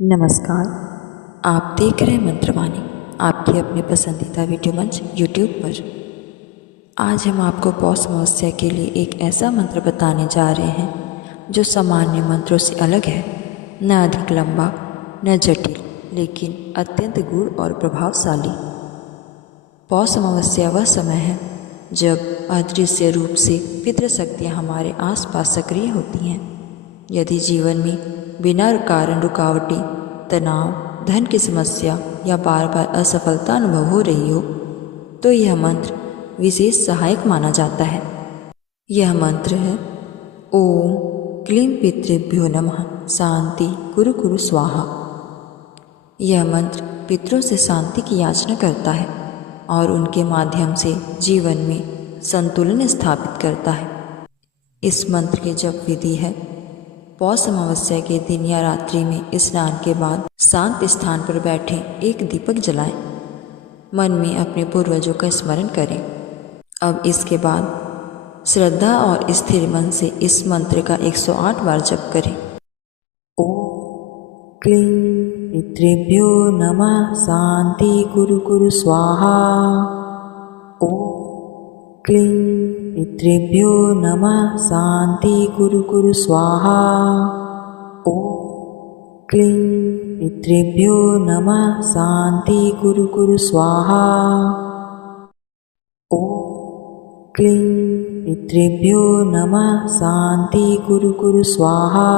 नमस्कार। आप देख रहे हैं मंत्रवाणी, आपके अपने पसंदीदा वीडियो मंच यूट्यूब पर। आज हम आपको पौष अमावस्या के लिए एक ऐसा मंत्र बताने जा रहे हैं जो सामान्य मंत्रों से अलग है। न अधिक लंबा, न जटिल, लेकिन अत्यंत गूढ़ और प्रभावशाली। पौष अमावस्या वह समय है जब अदृश्य रूप से पितृशक्तियाँ हमारे आसपास सक्रिय होती हैं। यदि जीवन में बिना कारण रुकावटें, तनाव, धन की समस्या या बार बार असफलता अनुभव हो रही हो, तो यह मंत्र विशेष सहायक माना जाता है। यह मंत्र है ओम क्लीं पितृभ्यो नमः शांति कुरु कुरु स्वाहा। यह मंत्र पितरों से शांति की याचना करता है और उनके माध्यम से जीवन में संतुलन स्थापित करता है। इस मंत्र की जप विधि है पौष अमावस्या के दिन या रात्रि में स्नान के बाद शांत स्थान पर बैठे एक दीपक जलाएं। मन में अपने पूर्वजों का स्मरण करें। अब इसके बाद श्रद्धा और स्थिर मन से इस मंत्र का 108 बार जप करें। ओम क्लीं पितृभ्यो नमः शांति कुरु कुरु स्वाहा। ओम क्लीं पितृभ्यो नमः शांति कुरु कुरु स्वाहा। ओम क्लीं पितृभ्यो नमः शांति कुरु कुरु स्वाहा। ओम क्लीं पितृभ्यो नमः शांति कुरु कुरु स्वाहा।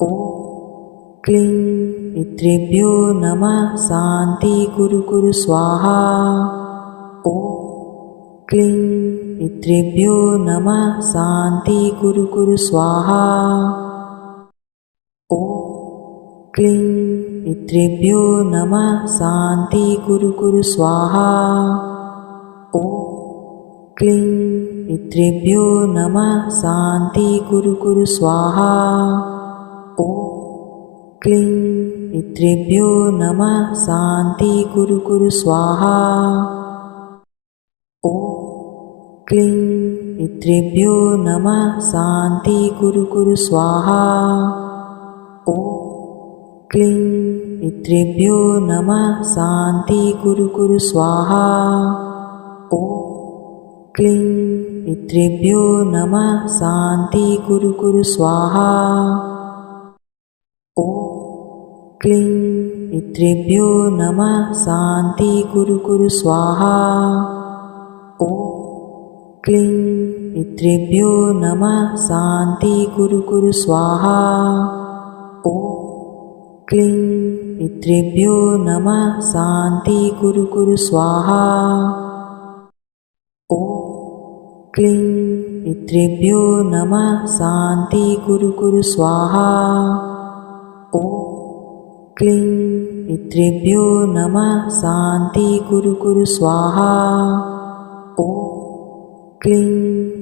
ओम क्लीं पितृभ्यो नमः शांति कुरु कुरु स्वाहा। ओम क्लीं पितृभ्यो नमः शांति कुरु कुरु स्वाहा। ओम क्लीं पितृभ्यो नमः शांति कुरु कुरु स्वाहा। ओम क्लीं पितृभ्यो नमः शांति कुरु कुरु स्वाहा। ओम क्लीं पितृभ्यो नमः शांति कुरु कुरु स्वाहा। ओम क्लीं पितृभ्यो नमः शांति कुरु कुरु स्वाहा। ओम क्लीं पितृभ्यो नमः शांति कुरु कुरु स्वाहा। ओम क्लीं पितृभ्यो नमः शांति कुरु कुरु स्वाहा। ओम क्लीं पितृभ्यो नमः शांति कुरु कुरु स्वाहा। ओम क्लीं पितृभ्यो नमः शांति कुरु कुरु स्वाहा। ओम क्लीं पितृभ्यो नमः शांति कुरु कुरु स्वाहा। ओम क्लीं पितृभ्यो नमः शांति कुरु कुरु स्वाहा। ओम क्लीं पितृभ्यो नमः शांति कुरु कुरु स्वाहा। ओम क्लीं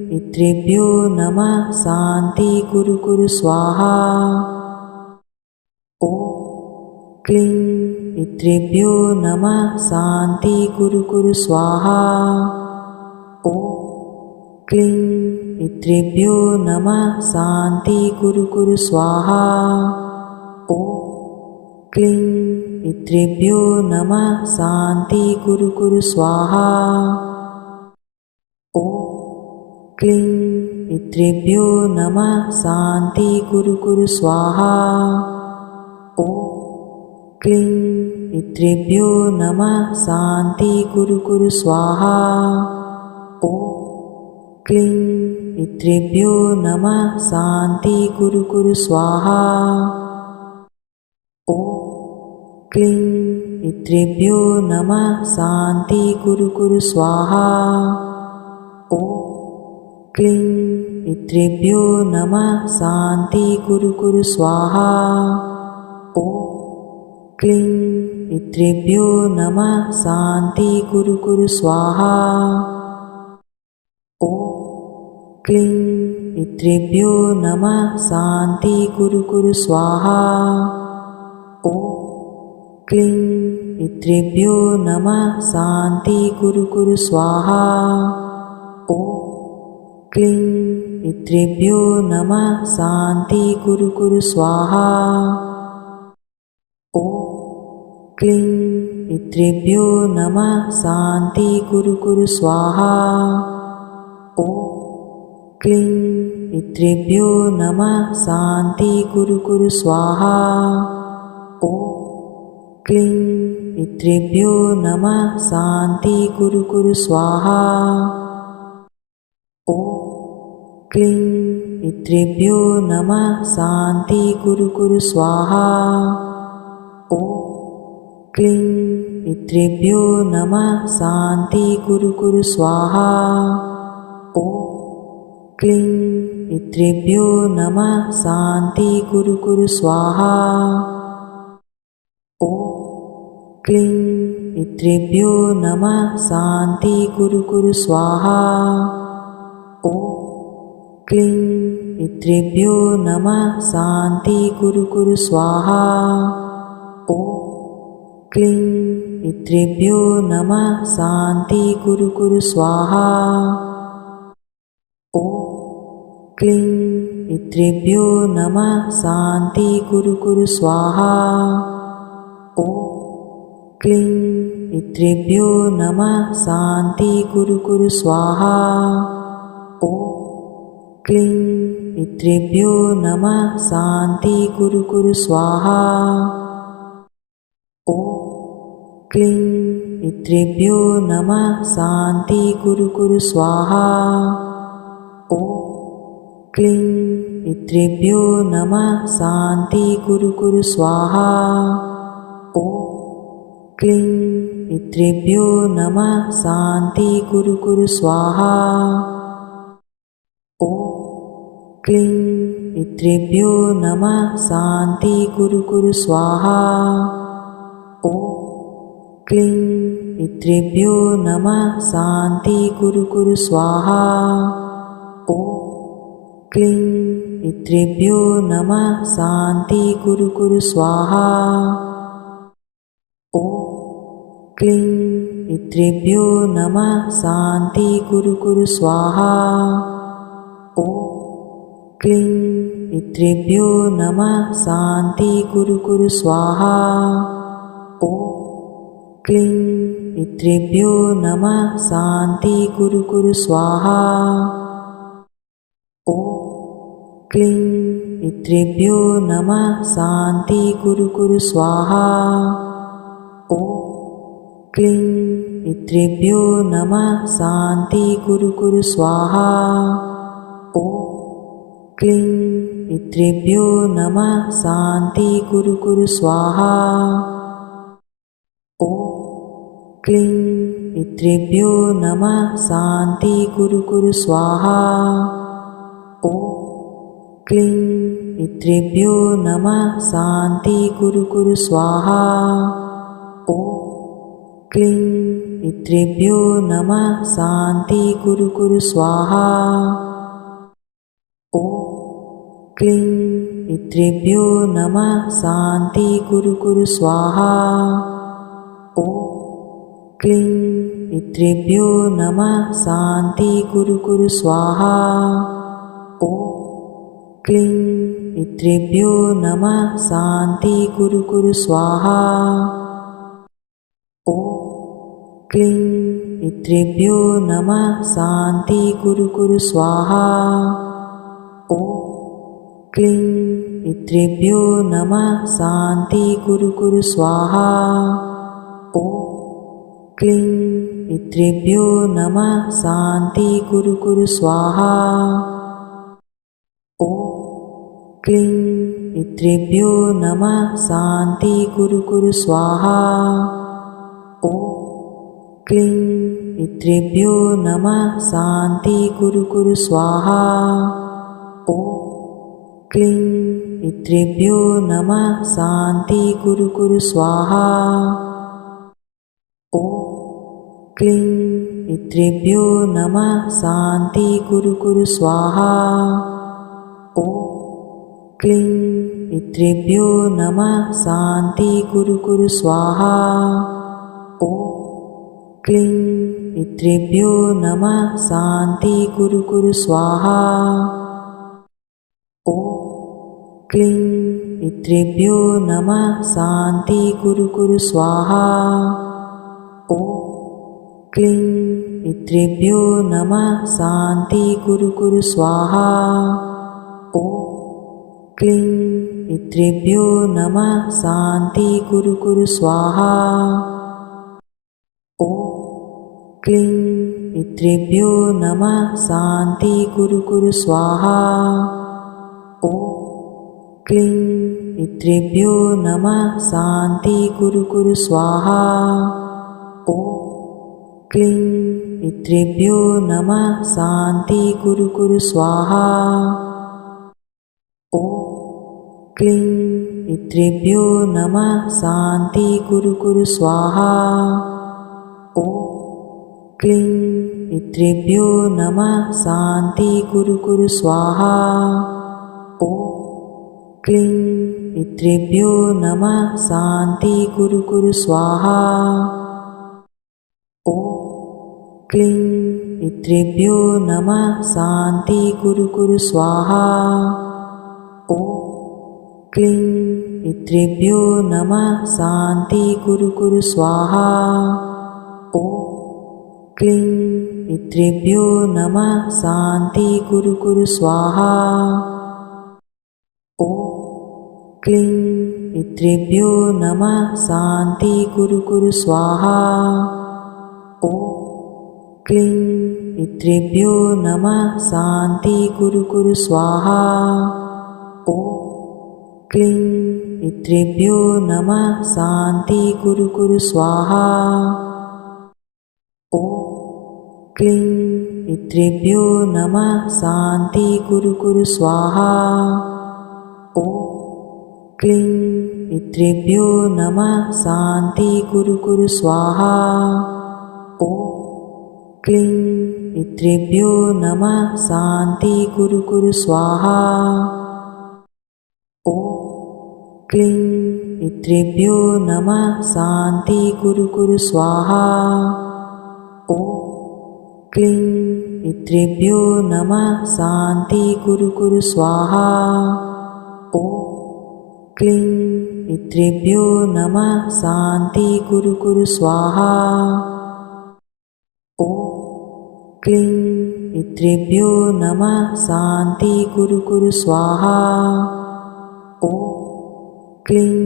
पितृभ्यो नमः शांति कुरु कुरु स्वाहा। ओम क्लीं पितृभ्यो नमः शांति कुरु कुरु स्वाहा। ओम क्लीं पितृभ्यो नमः शांति कुरु कुरु स्वाहा। ओम क्लीं पितृभ्यो नमः शांति कुरु कुरु स्वाहा। ओम क्लीं पितृभ्यो नमः शांति कुरु कुरु स्वाहा। ओम क्लीं पितृभ्यो नमः शांति कुरु कुरु स्वाहा। ओम क्लीं पितृभ्यो नमः शांति कुरु कुरु स्वाहा। ओम क्लीं पितृभ्यो नमः शांति कुरु कुरु स्वाहा। ओम क्लीं पितृभ्यो नमः शांति कुरु कुरु स्वाहा। ओम क्लीं पितृभ्यो नमः शांति कुरु कुरु स्वाहा। ओम क्लीं पितृभ्यो नमः शांति कुरु कुरु स्वाहा। ओम क्लीं पितृभ्यो नमः शांति कुरु कुरु स्वाहा। ओम क्लीं पितृभ्यो नमः शांति कुरु कुरु स्वाहा। क्लीं पितृभ्यो नमः शान्ति कुरु स्वाहा। ॐ क्लीं पितृभ्यो नमः शान्ति कुरु स्वाहा। ॐ क्लीं पितृभ्यो नमः शान्ति कुरु स्वाहा। ॐ क्लीं पितृभ्यो नमः शान्ति कुरु स्वाहा। ॐ क्लीं पितृभ्यो नमः शान्ति कुरु स्वाहा। ॐ क्लीं पितृभ्यो नमः शान्ति कुरु स्वाहा। ॐ क्लीं पितृभ्यो नमः शान्ति कुरु स्वाहा। ॐ क्लीं पितृभ्यो नमः शान्ति कुरु स्वाहा। ॐ क्लीं पितृभ्यो नमः शान्ति कुरु स्वाहा। ॐ क्लीं पितृभ्यो नमः शान्ति कुरु स्वाहा। ॐ क्लीं पितृभ्यो नमः शान्ति कुरु स्वाहा। ॐ क्लीं पितृभ्यो नमः शान्ति कुरु स्वाहा। ॐ क्लीं पितृभ्यो नमः शान्ति कुरु स्वाहा। ॐ क्लीं पितृभ्यो नमः शान्ति कुरु स्वाहा। ॐ क्लीं पितृभ्यो नमः शान्ति कुरु स्वाहा। ॐ क्लीं पितृभ्यो नमः शान्ति कुरु स्वाहा। ॐ क्लीं पितृभ्यो नमः शान्ति कुरु स्वाहा। ॐ क्लीं पितृभ्यो नमः शान्ति कुरु स्वाहा। ॐ क्लीं पितृभ्यो नमः शान्ति कुरु स्वाहा। ॐ क्लीं पितृभ्यो नमः शान्ति कुरु स्वाहा। ॐ क्लीं पितृभ्यो नमः शान्ति कुरु स्वाहा। ॐ क्लीं पितृभ्यो नमः शान्ति कुरु स्वाहा। ॐ क्लीं पितृभ्यो नमः शान्ति कुरु स्वाहा। ॐ क्लीं पितृभ्यो नमः शान्ति कुरु स्वाहा। ॐ क्लीं पितृभ्यो नमः शान्ति कुरु स्वाहा। ॐ क्लीं पितृभ्यो नमः शान्ति कुरु स्वाहा। ॐ क्लीं पितृभ्यो नमः शान्ति कुरु स्वाहा। ॐ क्लीं पितृभ्यो नमः शान्ति कुरु स्वाहा। ॐ क्लीं पितृभ्यो नमः शान्ति कुरु स्वाहा। ॐ क्लीं पितृभ्यो नमः शान्ति कुरु स्वाहा। ॐ क्लीं पितृभ्यो नमः शान्ति कुरु स्वाहा। ॐ क्लीं पितृभ्यो नमः शान्ति कुरु स्वाहा। ॐ क्लीं पितृभ्यो नमः शान्ति कुरु स्वाहा। ॐ क्लीं पितृभ्यो नमः शान्ति कुरु स्वाहा। ॐ क्लीं पितृभ्यो नमः शान्ति कुरु स्वाहा। ॐ क्लीं पितृभ्यो नमः शान्ति कुरु स्वाहा। ॐ क्लीं पितृभ्यो नमः शान्ति कुरु स्वाहा। ॐ क्लीं पितृभ्यो नमः शान्ति कुरु स्वाहा। ॐ क्लीं पितृभ्यो नमः शान्ति कुरु स्वाहा। ॐ क्लीं पितृभ्यो नमः शान्ति कुरु स्वाहा। ॐ क्लीं पितृभ्यो नमः शान्ति कुरु स्वाहा। ॐ क्लीं पितृभ्यो नमः शान्ति कुरु स्वाहा। ॐ क्लीं पितृभ्यो नमः शान्ति कुरु स्वाहा। ॐ क्लीं पितृभ्यो नमः शान्ति कुरु स्वाहा। ॐ क्लीं पितृभ्यो नमः शान्ति कुरु स्वाहा। ॐ क्लीं पितृभ्यो नमः शान्ति कुरु स्वाहा। ॐ क्लीं पितृभ्यो नमः शान्ति कुरु स्वाहा। ॐ क्लीं पितृभ्यो नमः शान्ति कुरु स्वाहा। ॐ क्लीं पितृभ्यो नमः शान्ति कुरु स्वाहा। ॐ क्लीं पितृभ्यो नमः शान्ति कुरु स्वाहा। ॐ क्लीं पितृभ्यो नमः शान्ति कुरु स्वाहा। ॐ क्लीं पितृभ्यो नमः शान्ति कुरु स्वाहा। ॐ क्लीं पितृभ्यो नमः शान्ति कुरु स्वाहा। ॐ क्लीं पितृभ्यो नमः शान्ति कुरु स्वाहा। ॐ क्लीं पितृभ्यो नमः शान्ति कुरु स्वाहा। ॐ क्लीं पितृभ्यो नमः शान्ति कुरु स्वाहा। ॐ क्लीं पितृभ्यो नमः शान्ति कुरु स्वाहा। ॐ क्लीं पितृभ्यो नमः शान्ति कुरु स्वाहा। ॐ क्लीं पितृभ्यो नमः शान्ति कुरु स्वाहा। ॐ क्लीं पितृभ्यो नमः शान्ति कुरु स्वाहा। ॐ क्लीं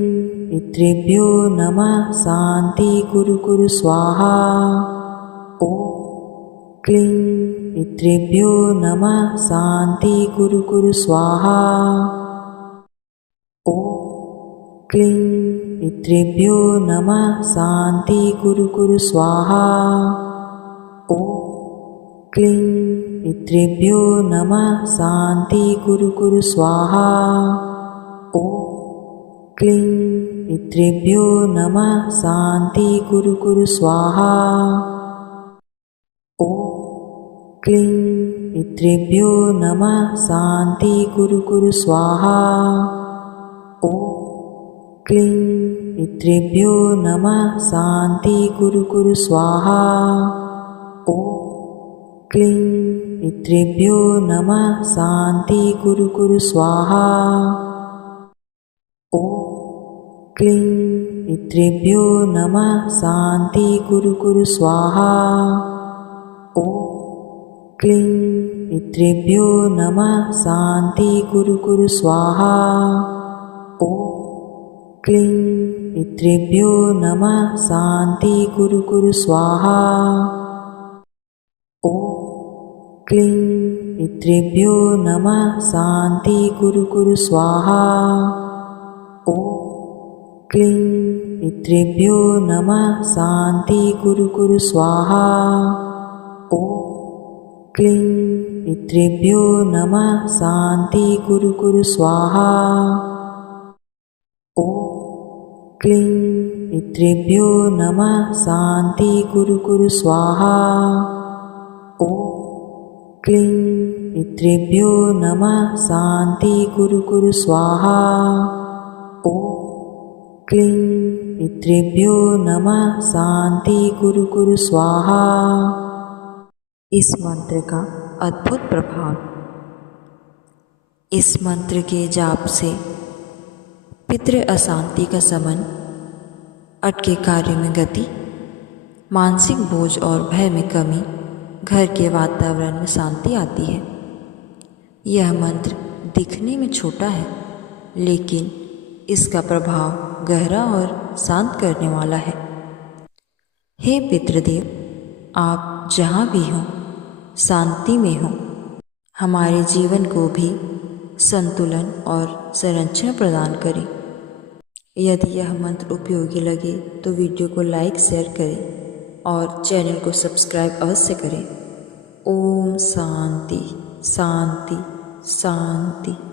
पितृभ्यो नमः शान्ति कुरु स्वाहा। ॐ क्लीं पितृभ्यो नमः शान्ति कुरु स्वाहा। ॐ क्लीं पितृभ्यो नमः शान्ति कुरु स्वाहा। ॐ क्लीं पितृभ्यो नमः शान्ति कुरु स्वाहा। ॐ क्लीं पितृभ्यो नमः शान्ति कुरु स्वाहा। ॐ क्लीं पितृभ्यो नमः शान्ति कुरु स्वाहा। ॐ क्लीं पितृभ्यो नमः शान्ति कुरु स्वाहा। ॐ क्लीं पितृभ्यो नमः शान्ति कुरु स्वाहा। ॐ क्लीं पितृभ्यो नमः शान्ति कुरु स्वाहा। ॐ क्लीं पितृभ्यो नमः शान्ति कुरु स्वाहा। ॐ क्लीं पितृभ्यो नमः शान्ति कुरु स्वाहा। ॐ क्लीं पितृभ्यो नमः शान्ति कुरु स्वाहा। ॐ क्लीं पितृभ्यो नमः शान्ति कुरु स्वाहा। ॐ क्लीं पितृभ्यो नमः शान्ति कुरु स्वाहा। ॐ क्लीं पितृभ्यो नमः शान्ति कुरु स्वाहा। ॐ क्लीं पितृभ्यो नमः शान्ति कुरु स्वाहा। ॐ क्लीं पितृभ्यो नमः शान्ति कुरु स्वाहा। ॐ क्लीं पितृभ्यो नमः शान्ति कुरु स्वाहा। इस मंत्र का अद्भुत प्रभाव। इस मंत्र के जाप से पितृ अशांति का शमन, अटके कार्य में गति, मानसिक बोझ और भय में कमी, घर के वातावरण में शांति आती है। यह मंत्र दिखने में छोटा है, लेकिन इसका प्रभाव गहरा और शांत करने वाला है। हे पितृदेव, आप जहाँ भी हों, शांति में हों, हमारे जीवन को भी संतुलन और संरक्षण प्रदान करें। यदि यह मंत्र उपयोगी लगे तो वीडियो को लाइक शेयर करें और चैनल को सब्सक्राइब अवश्य करें। ओम शांति शांति शांति।